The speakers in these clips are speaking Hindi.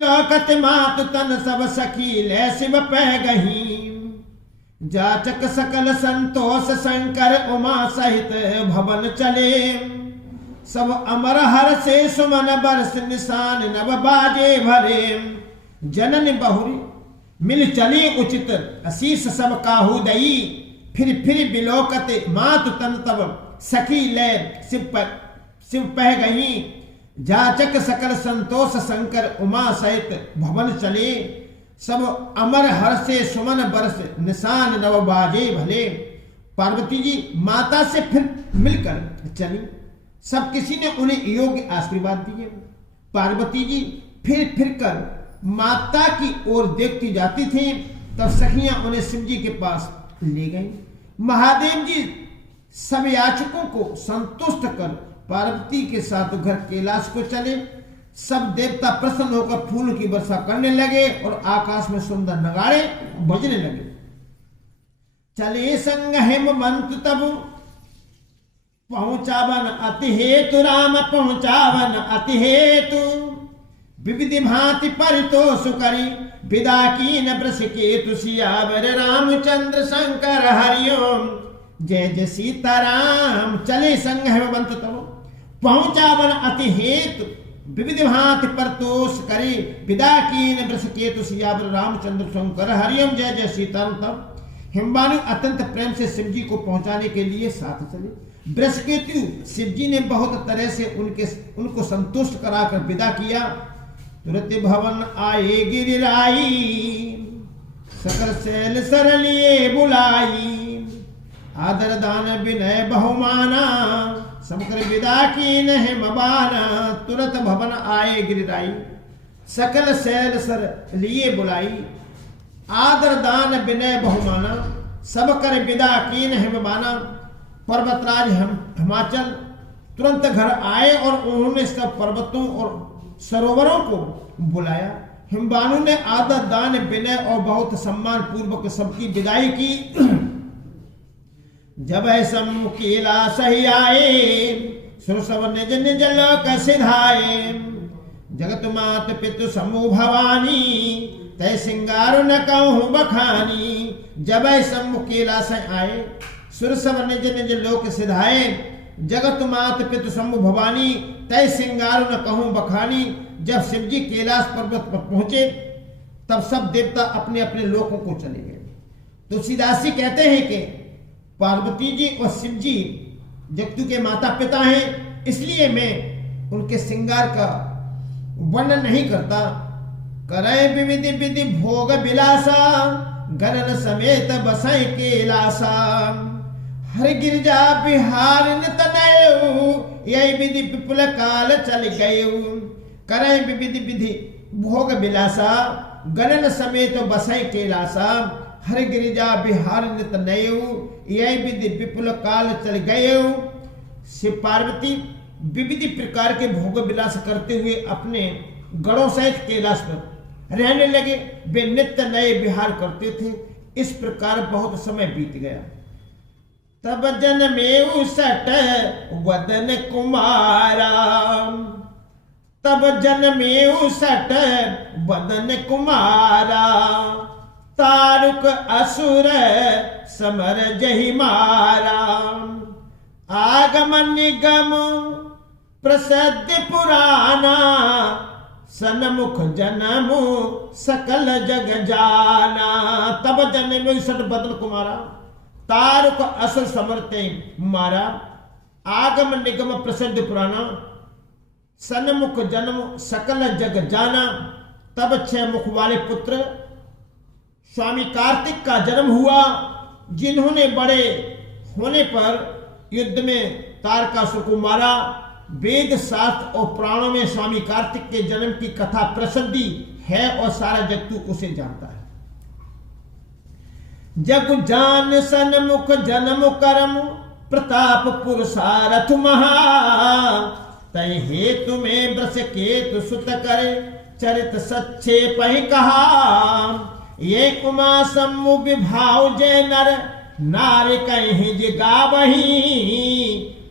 लोकत मात तन सब सखी ले शिव पह गही, जाचक सकल संतोष शंकर उमा सहित भवन चले, सब अमर हर से सुमन बरस निशान नव बाजे भरे, जनन बहुरी मिल चली उचित अशीष सब काहू दई, फिर बिलोकत मात तन तब सखी ले शिव पह गई, जाचक सकल संतोष शंकर उमा सहित भवन चले, सब अमर हर से सुमन बरस निशान नव बाजे भले। पार्वती जी माता से फिर मिलकर चली, सब किसी ने उन्हें योग्य आशीर्वाद दिए। पार्वती जी फिर कर माता की ओर देखती जाती थी, तब सखियां उन्हें शिव जी के पास ले गई। महादेव जी सब याचकों को संतुष्ट कर पार्वती के साथ घर कैलाश को चले। सब देवता प्रसन्न होकर फूल की वर्षा करने लगे और आकाश में सुंदर नगाड़े बजने लगे। चले संग हेमंत तब पहुंचावन अति हेतु, राम पहुंचावन अति हेतु, विविधि भांति परितोष करी, विदा कीन वृष केतु, सियावर रामचंद्र शंकर हरिओम, जय जय सीताराम। चले संग हेमंत तब पहुंचावन अति हेतु, विविध भांति परतोष करे, विदा कीन वृष केतु, सियावर रामचंद्र शंकर हरिओम, जय जय सीताराम। तब हिमवानी अत्यंत प्रेम से शिव जी को पहुंचाने के लिए साथ चले। वृषकेतु शिव जी ने बहुत तरह से उनको संतुष्ट कराकर विदा किया। तुरंत भवन आए गिरिराई, सकल शैल सरलिए बुलाई, आदर दान विनय बहुमाना, समकर विदा की नहे मबाना। तुरंत भवन आए गिरिराई, सकल शैल सर लिए बुलाई, आदर दान विनय बहुमाना, सब कर विदा की नहे मबाना। पर्वतराज हिमाचल तुरंत घर आए और उन्होंने सब पर्वतों और सरोवरों को बुलाया। हिमबानु ने आदर दान विनय और बहुत सम्मान पूर्वक सबकी विदाई की। जब सम्मुखीला सही आए, सुर सब निज निज लोक सिधाए, जगत मात पितु समूह भवानी, तय सिंगार न कहूं बखानी। जब सम्मुखीला सही आए, सुर सब निज निज लोक सिधाए, जगत मात पितु समूह भवानी, तय सिंगार न कहूं बखानी। जब शिव जी कैलाश पर्वत पर पहुंचे तब सब देवता अपने अपने लोकों को चले गए। तुलसीदास जी कहते हैं कि पार्वती जी और शिव जी जगतु के माता पिता हैं, इसलिए मैं उनके श्रृंगार का वर्णन नहीं करता। करे विविधि विधि भोग विलासा, गणन समेत बसाई कैलासा, हर गिरजा बिहार नित नयऊ, यही विधि विपुल काल चल गयऊ। करे विविधि विधि भोग विलासा, गणन समेत बसाई कैलासा, हर गिरिजा बिहार नित नयऊ, यही विधि विपुल काल चल गयऊ। शिव पार्वती विविध प्रकार के भोग विलास करते हुए अपने गणों सहित कैलाश पर रहने लगे। वे नित्य नए विहार करते थे। इस प्रकार बहुत समय बीत गया। तब जनमेऊ सट वदन कुमारा, तब जनमेऊ सट वदन कुमारा, तारुक असुर समर जहि मारा। आगम निगम प्रसिद्ध पुराना, सनमुख जन्म सकल जग जाना। तब जनमेऊ सट वदन कुमारा, तारुक असुर समर ते मारा। आगम निगम प्रसिद्ध पुराना, सनमुख जन्म सकल जग जाना। तब 6 मुख वाले पुत्र स्वामी कार्तिक का जन्म हुआ, जिन्होंने बड़े होने पर युद्ध में तारकासुर को मारा। वेद शास्त्र और पुराणों में स्वामी कार्तिक के जन्म की कथा प्रसिद्धि है और सारा जगतु उसे जानता है। जग जान सनमुख जन्म कर्म, प्रताप पुरुषारथ महा। तय हेतु में वृष केतु सुत करे, चरित सच्चे पहि कहा। ये उमा सम्मु विभाव जय नर, नारी कहीं जिगावही।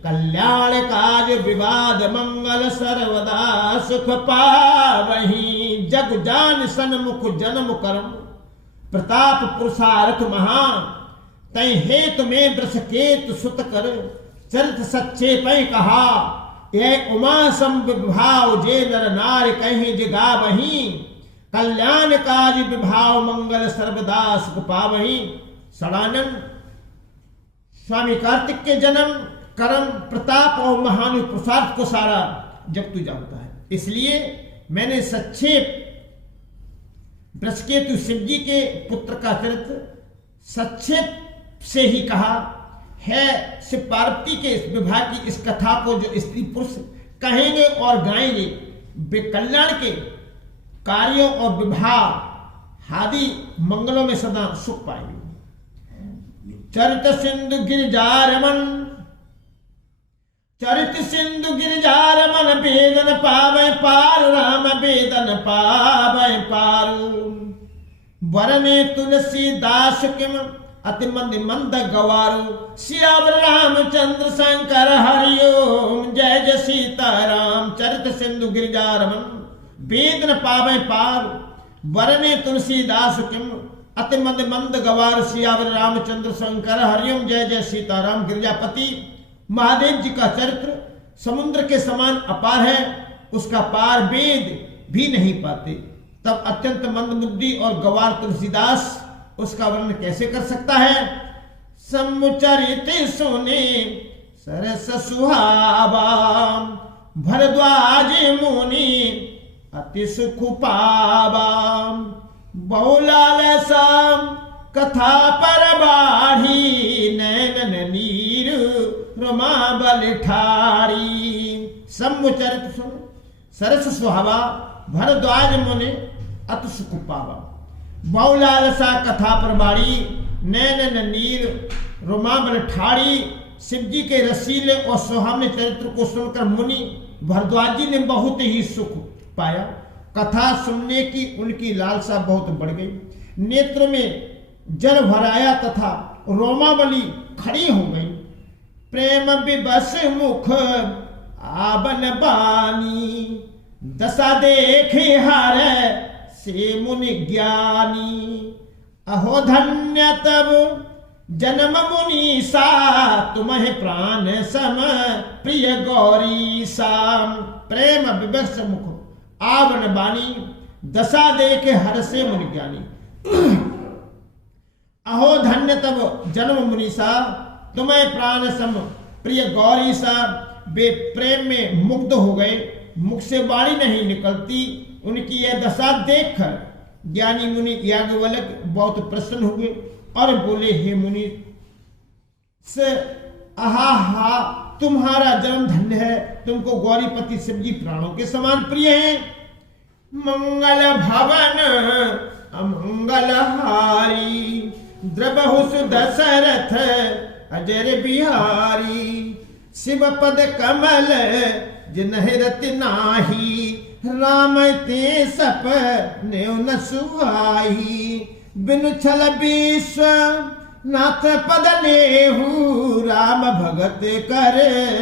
कल्याण कार्य विवाद मंगल सर्वदा सुख पावही। जग जान सन्मुख जन्म कर्म, प्रताप पुरुषारथ महान, तय हेतु में वृषकेतु सुत कर, चरित सच्चे पै कहा, यह उमा संविभाव जे नर नार कहीं जगा वही, कल्याण काज विभाव मंगल सर्वदास पावही। सदानंद स्वामी कार्तिक के जन्म कर्म प्रताप और महान पुरुषार्थ को सारा जब तू जानता है, इसलिए मैंने संक्षेप वृषकेतु शिव जी के पुत्र का चरित्र संक्षेप से ही कहा है। शिव पार्वती के इस विवाह की इस कथा को जो स्त्री पुरुष कहेंगे और गाएंगे वे कल्याण के कार्यों और विवाह आदि मंगलों में सदा सुख पाएंगे। चरित सिंधु गिरिजारमन, चरित सिंधु गिरिजारमन, वेदन पावै पार राम वेदन पावै पारू, वरने तुलसीदास किम अति मंद मंद गवारू, सियावर रामचंद्र शंकर हरिओम, जय जय सीताराम। चरित सिंधु गिरिजारमन, वेदन पावै पार, वरने तुलसीदास किम अति मंद मंद गवार, सियावर रामचंद्र शंकर हरिओम, जय जय सीताराम। गिरिजापति महादेव जी का चरित्र समुद्र के समान अपार है, उसका पार वेद भी नहीं पाते, तब अत्यंत मंद बुद्धि और गवार तुलसीदास उसका वर्णन कैसे कर सकता है। समुचरित सुने सरस सुहावा, भरद्वाज मुनि अति सुख पावा, बहुलाल साम कथा पर बाढ़ी, नैनन नीर रमा बल ठारी। समुचरित सुन सरस सुहावा, भरद्वाज मुनि अति सुख पावा, बहुलाल सा कथा पर बाड़ी, नैनन नीर रोमा बल ठाड़ी। शिव जी के रसीले और सुहावने चरित्र को सुनकर मुनि भरद्वाज जी ने बहुत ही सुख पाया। कथा सुनने की उनकी लालसा बहुत बढ़ गई, नेत्र में जल भराया तथा रोमावली खड़ी हो गई। प्रेम विवश मुख आबन बानी, दशा देखे हार से मुनि ज्ञानी। अहो धन्य तब जन्म मुनि सा, तुम्हें प्राण सम प्रिय गौरी साम। प्रेम विवश मुख आवरण बानी, दशा देखे हर से मुनि ज्ञानी। अहो धन्य तब जन्म मुनि सा, तुम्हें प्राण सम प्रिय गौरी सा। वे प्रेम में मुग्ध हो गए, मुख से वाणी नहीं निकलती। उनकी यह दशा देखकर ज्ञानी मुनि याज्ञवल्क्य बहुत प्रसन्न हुए और बोले, हे मुनि से आहा, तुम्हारा जन्म धन्य है, तुमको गौरीपति शिव जी प्राणों के समान प्रिय हैं। मंगल भवन अमंगल हारी, द्रबहु सुदशरथ अजर बिहारी। शिव पद कमल जिन्हि रति नाही, राम ते सप नेव न सुहाई। बिनु छल विश्व नाथ पद नेहु, राम भगत कर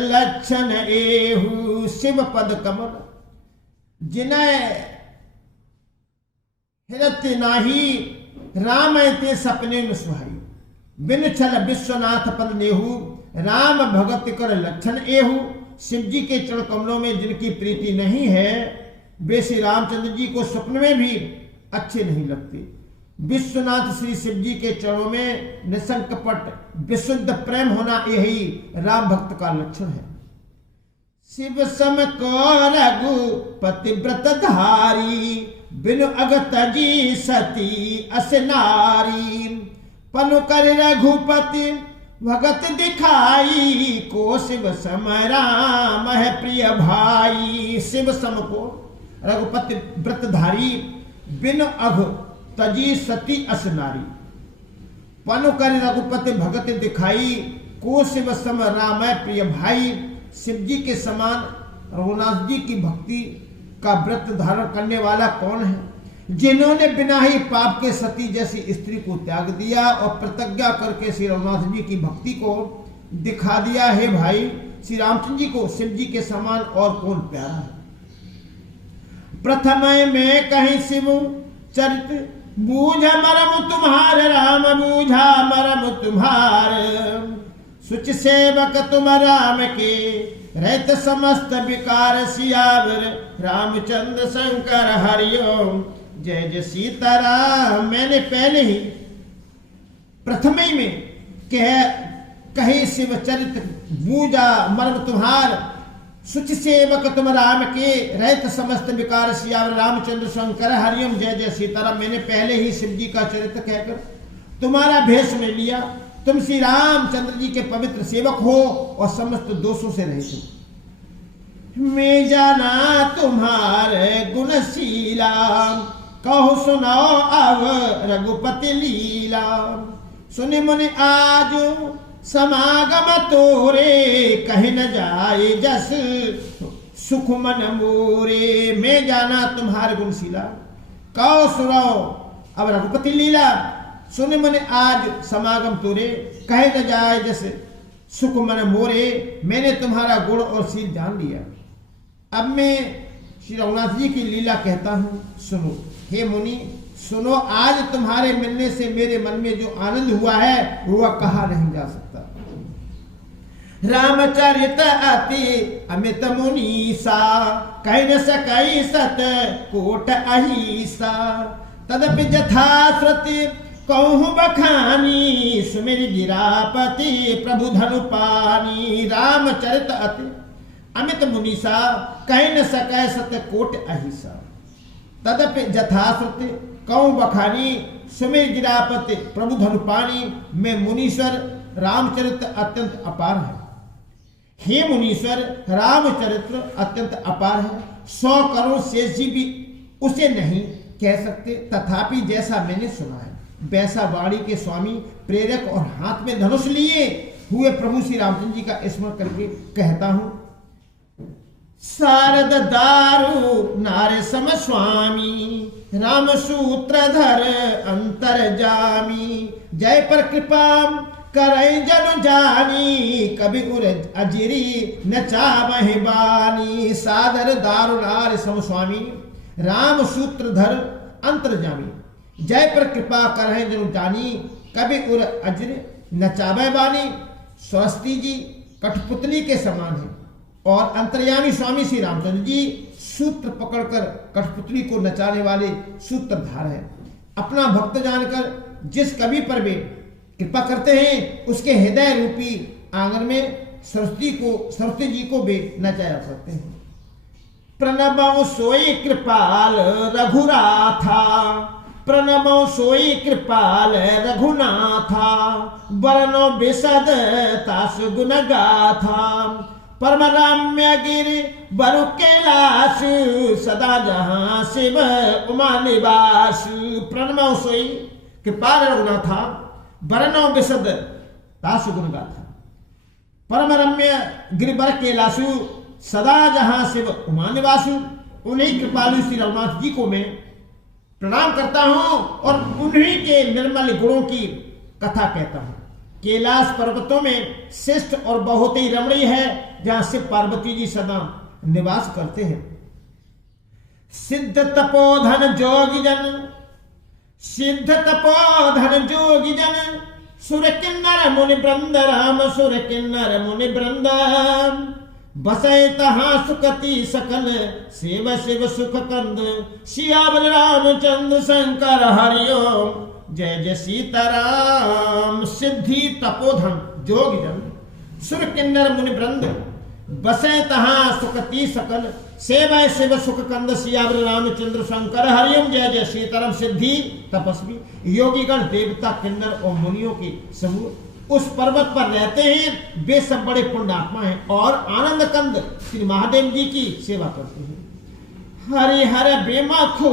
लक्षण एहु। शिव पद कमल जिन्हि रति नाही, राम ते सपने न सुहाई। बिनु छल विश्वनाथ पद नेहु, राम भगत कर लक्षण एहु। शिव जी के चरण कमलों में जिनकी प्रीति नहीं है, वे श्री रामचंद्र जी को स्वप्न में भी अच्छे नहीं लगते। विश्वनाथ श्री शिव जी के चरणों में निसंकपट विशुद्ध प्रेम होना, यही राम भक्त का लक्षण है। शिव सम को रघुपति व्रत धारी, बिनु अगत जी सती अस नारी। पनु कर रघुपति भगत दिखाई, को शिव सम राम है प्रिय भाई। शिव सम को रघुपति व्रतधारी, बिनु अघ तजी सती अस नारी। पनु कर रघुपति भगत दिखाई, को शिव सम राम है प्रिय भाई। शिव जी के समान रघुनाथ जी की भक्ति का व्रत धारण करने वाला कौन है, जिन्होंने बिना ही पाप के सती जैसी स्त्री को त्याग दिया और प्रतिज्ञा करके श्री रघुनाथ जी की भक्ति को दिखा दिया। है भाई, श्री रामचंद्र जी को शिव जी के समान और कौन प्यारा है। प्रथम में कहीं शिव चरित बूझ मरम तुम्हार राम बूझा मरम तुम्हार सुच सेवक तुम राम के रहत समस्त विकार सियावर रामचंद्र शंकर हरिओम जय जय सीताराम। मैंने पहले ही प्रथम ही में कही शिव चरित बूझा मर्म तुम्हार सुच सेवक तुम राम के रहत समस्त विकार सियावर रामचंद्र शंकर हरिओम जय जय सीताराम। मैंने पहले ही शिव जी का चरित्र कहकर तुम्हारा भेष में लिया। तुम श्री रामचंद्र जी के पवित्र सेवक हो और समस्त दोषों से रहित हो। मैं जाना तुम्हारे गुणशीला कहो सुनाओ अब रघुपति लीला। सुने मुनि आज समागम तोरे कहीं न जाए जस सुख मन मोरे। मैं जाना तुम्हारे गुणशीला कहो सुनाओ अब रघुपति लीला। सुने मन आज समागम तोरे कहे न जाए जैसे सुख मन मोरे। मैंने तुम्हारा गुण और शील जान लिया। अब मैं श्री रघुनाथ जी की लीला कहता हूं, सुनो। हे मुनि सुनो, आज तुम्हारे मिलने से मेरे मन में जो आनंद हुआ है वह कहा नहीं जा सकता। रामचरित अति अमित मुनीसा कह न सकई सत कोट अहिसा। तदपि जथाश्रुति कहूँ बखानी सुमिर गिरापति प्रभु धनु पानी। रामचरित अति अमित मुनीसा कह न सकै सत कोट अहिसा। तदपि जथाश्रुति कहूँ बखानी सुमिर गिरापति प्रभु धनु पानी। में मुनीश्वर रामचरित अत्यंत अपार है। हे मुनीश्वर रामचरित्र अत्यंत अपार है। 100 करोड़ शेष जी भी उसे नहीं कह सकते। तथापि जैसा मैंने सुना है वैसा वाणी के स्वामी प्रेरक और हाथ में धनुष लिए हुए प्रभु श्री रामचंद्र जी का स्मरण करके कहता हूं। शारद दारु नारे सम स्वामी राम सूत्रधर अंतर जामी। जय पर कृपा करे जन जानी कभी उर अजिरी न चावहि बानी। सादर दारु नारे सम स्वामी राम सूत्रधर अंतर जामी। जय पर कृपा करहे जनु जानी कभी उर अज्र नचावे बानी। स्वस्ति जी कठपुतली के समान है और अंतर्यामी स्वामी श्री रामचंद्र जी सूत्र पकड़कर कठपुतली को नचाने वाले सूत्रधार है। अपना भक्त जानकर जिस कवि पर वे कृपा करते हैं उसके हृदय रूपी आंगन में सरस्वती जी को वे नचाया करते हैं। प्रणव सोई कृपाल रघुराथा प्रणमो सोई कृपाल रघुनाथा। वरनो विशद तास गुण गाथा परम रम्य गिरि बरु कैलाश सदा जहां शिव उमा निवास। प्रणमो सोई कृपाल रघुनाथा वरनो विशद तास गुण गाथा। परम रम्य गिरि बर कैलाशु सदा जहां शिव उमा निवासु। उन्हीं कृपालु श्री रघुनाथ जी को मैं प्रणाम करता हूं और उन्हीं के निर्मल गुणों की कथा कहता हूं। कैलाश पर्वतों में श्रेष्ठ और बहुत ही रमणीय है जहां शिव पार्वती जी सदा निवास करते हैं। सिद्ध तपोधन जोगी जन सिद्ध तपोधन जोगी जन सुर किन्नर मुनि वृंद राम सुर किन्नर मुनि वृंद। बसै तहां सुखती सकल शिव शिव सुख कंद। सियावर रामचंद्र शंकर हरिओम जय जय सीताराम। सिद्धि तपोधन जोग जन सुर किन्नर मुनि वृंद बसै तहां सुखती सकल सेवै शिव सुख कंद। सियावर रामचंद्र शंकर हरिओम जय जय सीताराम। सिद्धि तपस्वी योगीगण देवता किन्नर और मुनियों के समूह उस पर्वत पर रहते हैं। वे सब बड़े पुण्यात्मा हैं और आनंद कंद श्री महादेव जी की सेवा करते हैं। हरि हर बेमखु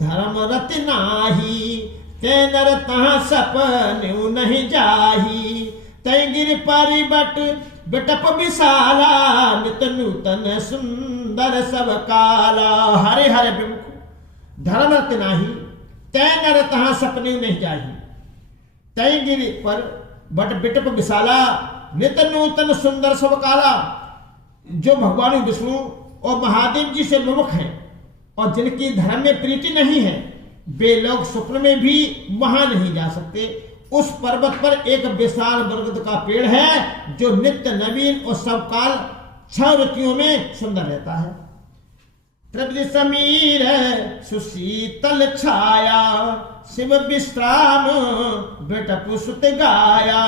धर्म रति नाही ते नर तहां सपनु नहीं जाही। तै गिर पारी बट बिटप विशाला नित नूतन सुंदर सब काला। हरे हरे बेमखु धर्म रति नाही तै नर तहां सपनु नहीं जाही। तै गिर पर बट बिटप विशाला नित नूतन सुंदर सब काला। जो भगवान विष्णु और महादेव जी से विमुख है और जिनकी धर्म में प्रीति नहीं है वे लोग स्वप्न में भी वहां नहीं जा सकते। उस पर्वत पर एक विशाल बरगद का पेड़ है जो नित्य नवीन और सब काल 6 ऋतुओं में सुंदर रहता है। त्रिविध समीर सुशीतल छाया शिव विश्राम बेटपु सुत गाया।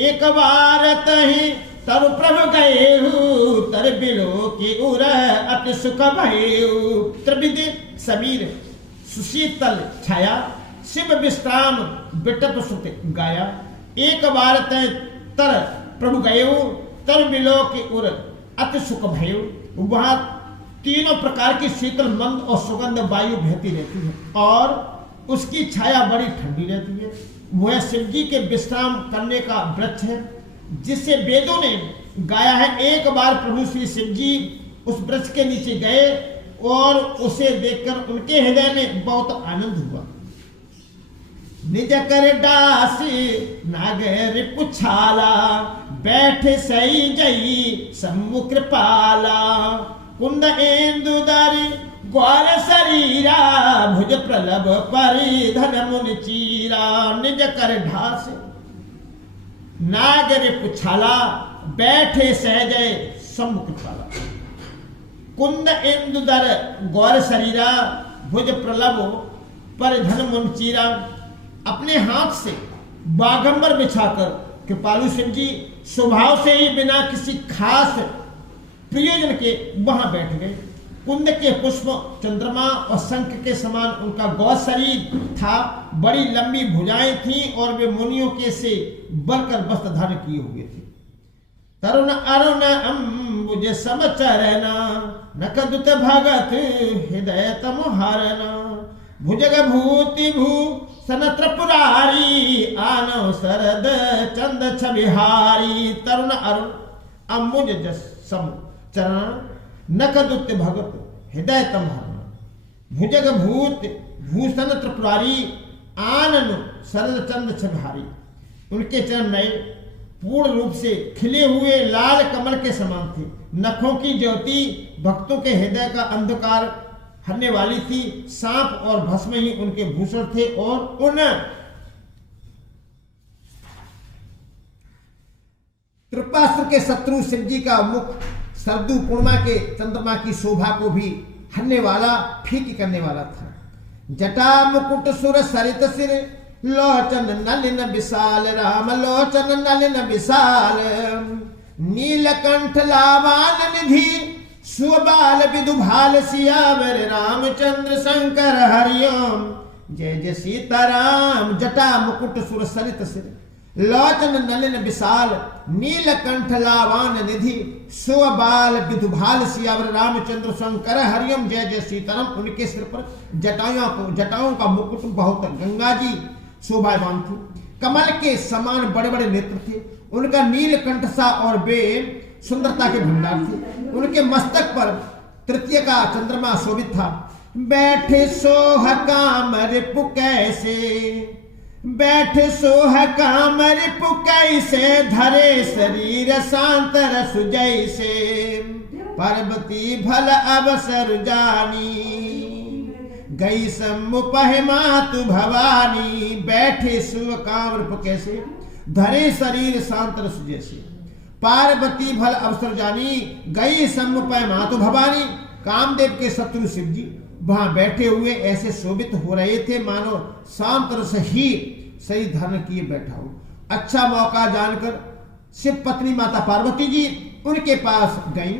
एक बार तही तब प्रभु गए तर बिलो की उर अति सुख भयु। त्रिविध समीर सुशीतल छाया शिव विश्राम बिटप सुत गाया। एक बार तय तर प्रभु गए तर बिलो की उर अति सुख भयु। वहां तीनों प्रकार की शीतल मंद और सुगंध वायु बहती रहती है और उसकी छाया बड़ी ठंडी रहती है। वह शिव जी के विश्राम करने का वृक्ष है जिसे वेदों ने गाया है। एक बार प्रभु श्री शिव जी उस वृक्ष के नीचे गए और उसे देखकर उनके हृदय में बहुत आनंद हुआ। निज कर दासी नागर पुछाला बैठे सही जई सम्मुख पाला। कुंद इंदुदर ग्वार शरीरा भुज प्रलभ परिधन मुनि चीरा। निज कर ढास नागर पुछाला बैठे सहजय सम्मुख पाला। कुंद इंदुदर गौर शरीरा भुज प्रलभ परिधन मुनि चीरा। अपने हाथ से बागंबर बिछाकर कृपालु शिव जी स्वभाव से ही बिना किसी खास प्रयोजन के वहां बैठ गए। कुंद के पुष्प चंद्रमा और शंख के समान उनका गौ शरीर था। बड़ी लंबी भुजाएं थीं और वे मुनियों के से बढ़कर वस्त्र धारण किए हुए थे। तरुण अरुण अम्बुज सब चरना नकदुत भगत हृदय तम हरना। भुजग भूति भू सन त्रिपुरारी आनव शरद चंद छबिहारी। तरुण अरुण अम्बुज सम चरण नकदुत भगत हृदय तम हरना। भुजग भूत भूषण त्रिपुरारी आनन शरद चंद छबिहारी। उनके चरण नए पूर्ण रूप से खिले हुए लाल कमल के समान थे। नखों की ज्योति भक्तों के हृदय का अंधकार हरने वाली थी। सांप और भस्म ही उनके भूषण थे और उन त्रिपास्त्र के शत्रु शिव जी का मुख सरदू पूर्णिमा के चंद्रमा की शोभा को भी हरने वाला फीकी करने वाला था। जटा मुकुट सुर सरित सिर लोचन नलिन विशाल राम लोचन नलिन विशाल। नीलकंठ लावान निधि सुबाल विदुभाल सियावर रामचंद्र शंकर हरिओम। जय जय सीताराम। जटा मुकुट सुर सरित सिर लोचन नलिन विशाल नीलकंठ लावान निधि सुबाल विदुभाल सियावर रामचंद्र शंकर हरिओम। जय जय सीताराम। उनके सिर पर जटाओं का मुकुट बहुत गंगा जी शोभावान थी। कमल के समान बड़े बड़े नेत्र थे। उनका नीलकंठ सा और वे सुंदरता के भंडार थे। उनके मस्तक पर तृतीय का चंद्रमा शोभित था। बैठे सोह कामर पुकैसे बैठे सोह कामर पुकैसे धरे शरीर शांत रस जैसे। पार्वती भल अवसर जानी गई सम्मुपह मातु भवानी। बैठे सुह कामर पुकैसे धरे शरीर शांत रस जैसे। पार्वती भल अवसर जानी गई सम्मुपह मातु भवानी। कामदेव के शत्रु शिव जी वहां बैठे हुए ऐसे शोभित हो रहे थे मानो शांत रस ही शरीर धारण किए बैठा हो। अच्छा मौका जानकर शिव पत्नी माता पार्वती जी उनके पास गई।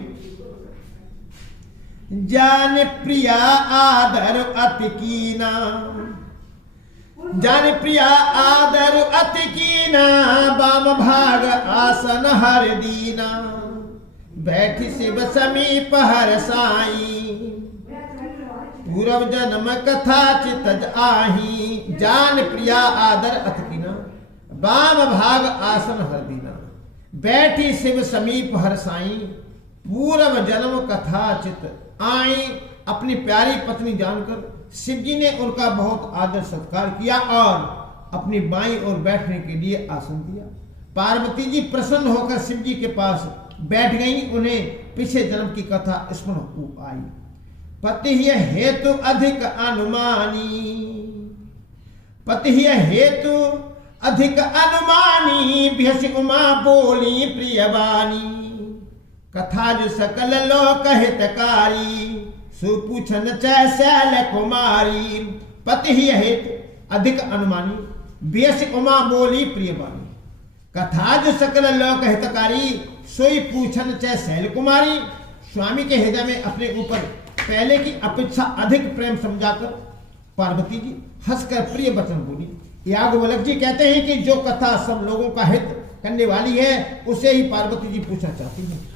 जान प्रिया आदर अति कीना जान प्रिया आदर अति कीना। बाम भाग आसन हर दीना बैठी शिव समीप हर साई। पूर्व जन्म कथा चितज आही। जान प्रिया आदर अति कीना बाम भाग आसन हर दीना बैठी शिव समीप हर साई। पूर्व जन्म कथा चित आई। अपनी प्यारी पत्नी जानकर शिव जी ने उनका बहुत आदर सत्कार किया और अपनी बाईं ओर बैठने के लिए आसन दिया। पार्वती जी प्रसन्न होकर शिव जी के पास बैठ गईं। उन्हें पिछले जन्म की कथा स्मरण आई। पति हेतु अधिक अनुमानी, पति हेतु अधिक अनुमानी, बिहसी उमा बोली प्रियवानी। कथा जो सकल लोक हितकारी, सुपूछन शैल कुमारी। पति हेतु अधिक अनुमानी, बिहसी उमा बोली प्रियवानी। कथा जो सकल लोक हितकारी, सोई पूछन शैल कुमारी। स्वामी के हृदय में अपने ऊपर पहले की अपेक्षा अधिक प्रेम समझाकर पार्वती जी हंसकर प्रिय वचन बोली। याज्ञवल्क्य जी कहते हैं कि जो कथा सब लोगों का हित करने वाली है, उसे ही पार्वती जी पूछना चाहती हैं।